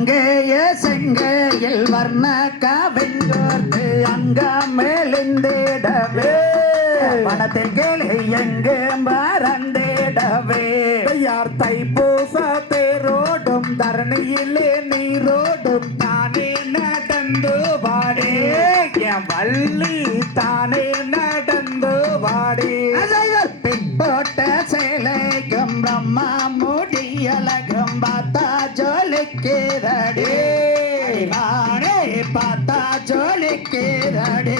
அங்கேய செங்கையில் வர்ண கவிஞர்க்கு அங்க மேலிந்திடவே மனத்தில் கேளு எங்கே மறந்திடவே யார் தைப்பூச தேரோடும் தரணியிலே நீரோடும் தானே நடந்து வாடே என் வள்ளி தானே நடந்து வாடே பின்போட்ட சேலைக்கும் பிரம்மா முடியலகும் பார்த்தா ஜொலிக்கிறடே நானே பார்த்தா ஜொலிக்கிறடே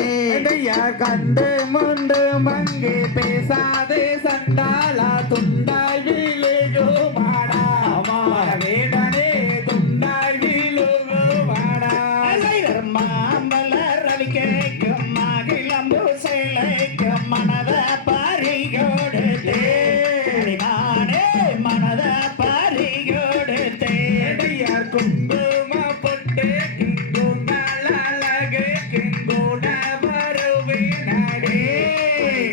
யார் கண்டு முண்டு மங்கி பேசாதே சண்டாளா துண்டாய் விழுகு மாடா வேடனே துண்டாய் விழுகு மாடா மாமலர் ரவி கேட்கும் மகிழம்பு சேலைக்கும் மனத பறிகொடுத்தே நானே மனத பறிகொடுத்தே யார் குங்கும பொட்டு கிங்குங்கள் அழகு கிங்கூட வருவேனடே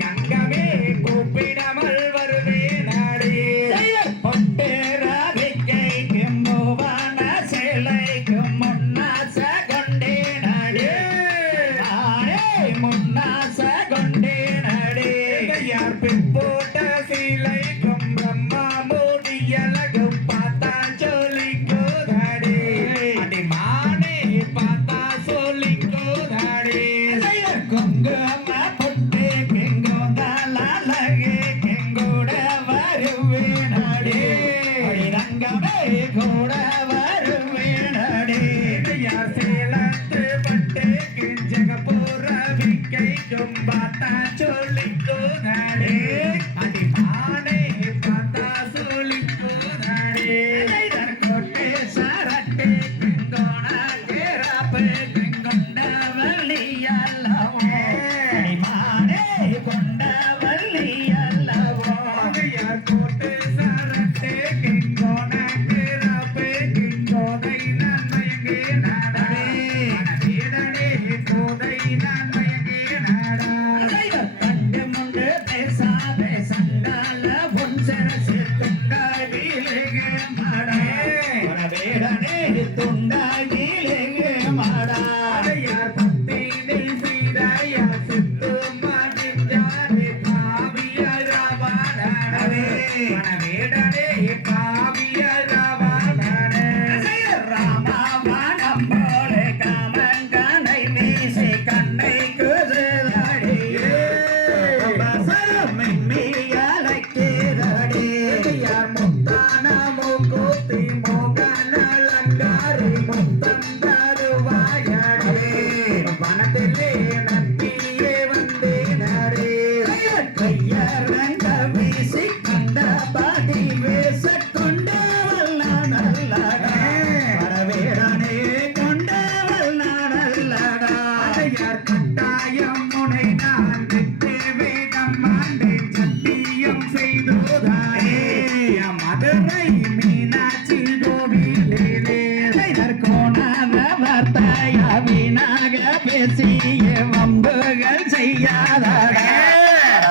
அங்கமே கூப்பிடாமல் வருவேனடே பொட்டு ரவி கேட்கும் மூவன சேலைக்கும் முன்னாச கொண்டேனடே நானே முன்னாச கொண்டேனடே யார் பின் போட்ட சீலைக்கும் பிரம்மா மூடியலகும் பார்த்தா சொல்லிக்கோதடே அடி மானே பார்த்தா சொல்லிக்கோதடே குங்கும பொட்டு கெங்கோந்தால் அழகே கெங்கூட வருவேனடே ரங்கமே கூட வருவேனடே யார் சேலத்து பட்டு கிஞ்சக போற விக்கைக்கும் பார்த்தா சொல்லிக்கோதடே அடி மானே பார்த்தா சொல்லிக்கோதடே கொட்டு சரட்டு கெங்கோண கேராப்பு கெங்கொண்ட வள்ளியல்லவோ மானே கொண்ட வள்ளியல்லவோ யார் போட்டு சரட்டு கிங்கோன கிராப்பு கிங்கோதை நான் மயங்கே நாடா வீடனே கோதை நான் மயங்கே நாடா கண்டு முண்டு பேசாதே சண்டால பொன் சரசு துண்டாய் வீழுக மாடா வேடனே துண்டாய் வீழுக மாடா யார் பத்தினை செய்தாயா சித்து மாட்டிஞ்சாரே காவியராவாடவே மனவேடனே காவியராவாடனே ராமாவனம் போல காமங்கனை மீசை கண்ணை குதிரடி மின்மியலைக்கிறடி யார் முத்தான மூக்குத்தி மோகன அலங்காரி முத்தம் தருவாயடே வனத்திலே நம்பியே வந்தேனடே கையரங்க வீசி கண்ட பாடி வேச கொண்டவள் நல்லடா வரவேடனே கொண்டவள் நல்லடா யார் கட்டாயம் முனை நான் விட்டு வேதம் ஆண்டை சத்தியம் செய்தோதாரே மதுரை மீனாட்சி கோவிலே கோணாத வார்த்தைய வீணாக பேசிய வம்புகள் செய்யாதடா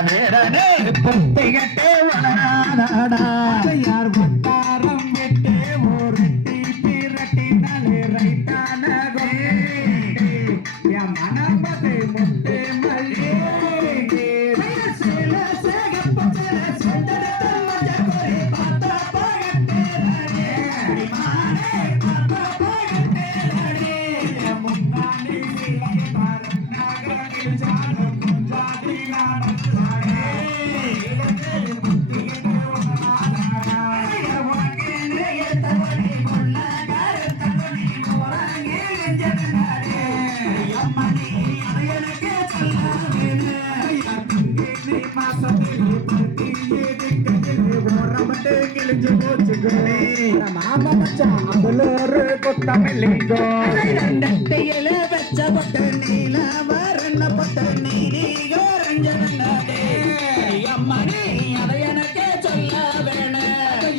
வேடனே பொத்திகட்டே வளராதடா யார் வட்டாரம் விட்டு ஓரட்டி பிரட்டினாலே ரைட்டான என் மனமது முட்டு மல்லே மாமா மச்சான் அதுல ஒரு கொத்தமல்லிங்கோ ரெண்டையில வச்ச பட்ட நீல வரண பட்ட நீரிகோ ரஞ்சனே அம்மனி அதை எனக்கே சொல்ல வேணும்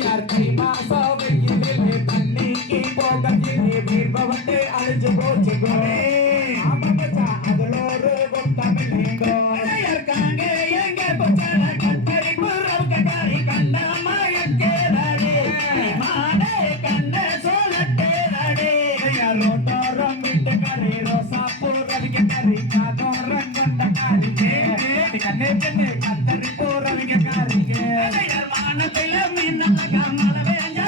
யார் கை மாசம் வெயிலே தண்ணிக்கு போகையிலே வீர்பவட்டே அழிஞ்சு போச்சுகோ மாமா மச்சான் அதுல ஒரு கொத்தமல்லிங்கோ இருக்காங்க எங்க பச்சல கட்டரி புறம் கட்டரி கண்ண மயக்கே மாடே கண்ண சோலட்டே ரோட்டோரம் வீட்டுக்காரி ரோசாப்பூ ரவிக்கக்காரி காதோரம் கொண்டக்காரிக்கு கண்ணே கண்ணே கத்தரி பூ ரவிக்கக்காரிக்கு வானத்தில மின்னலக மழை பெஞ்சா